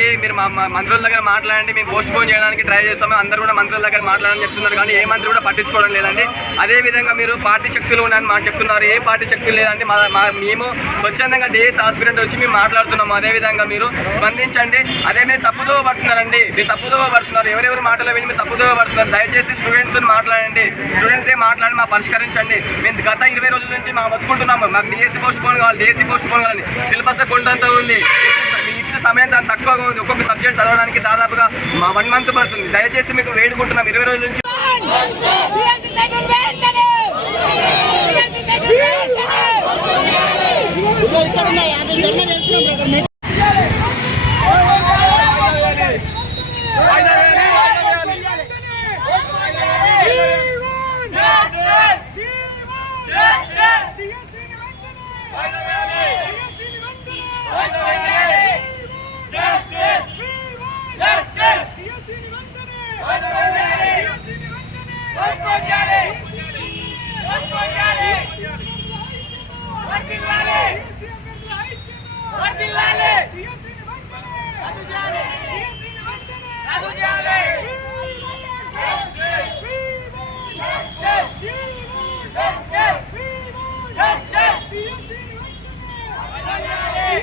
వెళ్ళి మీరు మా మంత్రుల దగ్గర మాట్లాడండి, మేము పోస్ట్ పోన్ చేయడానికి ట్రై చేస్తాము, అందరూ కూడా మంత్రుల దగ్గర మాట్లాడాలని చెప్తున్నారు, కానీ ఏ మంత్రి కూడా పట్టించుకోవడం లేదండి. అదేవిధంగా మీరు పార్టీ శక్తులు ఉన్నాయని మాకు చెప్తున్నారు, ఏ పార్టీ శక్తులు లేదండి. మేము స్వచ్ఛందంగా డిఎస్ హాస్పిటల్ వచ్చి మేము మాట్లాడుతున్నాము. అదేవిధంగా మీరు స్పందించండి. అదే మీరు తప్పుదో పడుతున్నారండి, మీరు తప్పుదో పడుతున్నారు, ఎవరెవరు మాటలు విని మీరు తప్పుదో పడుతున్నారు. దయచేసి స్టూడెంట్స్తో మాట్లాడండి, స్టూడెంట్స్తో మాట్లాడి మా పరిష్కరించండి. మేము గత 20 రోజుల నుంచి మా బతుకుంటున్నాము, మాకు డిఎస్సీ పోస్ట్ పోన్ కావాలి, డిఎస్సీ పోస్ట్ పోన్ కావాలి. సిలబస్ కొండంత ఉంది, ఇచ్చిన సమయం చాలా తక్కువగా ఉంది. ఒక్కొక్క సబ్జెక్ట్ చదవడానికి దాదాపుగా 1 మంత్ పడుతుంది. దయచేసి మీకు వేడుకుంటున్నాం 20 రోజుల నుంచి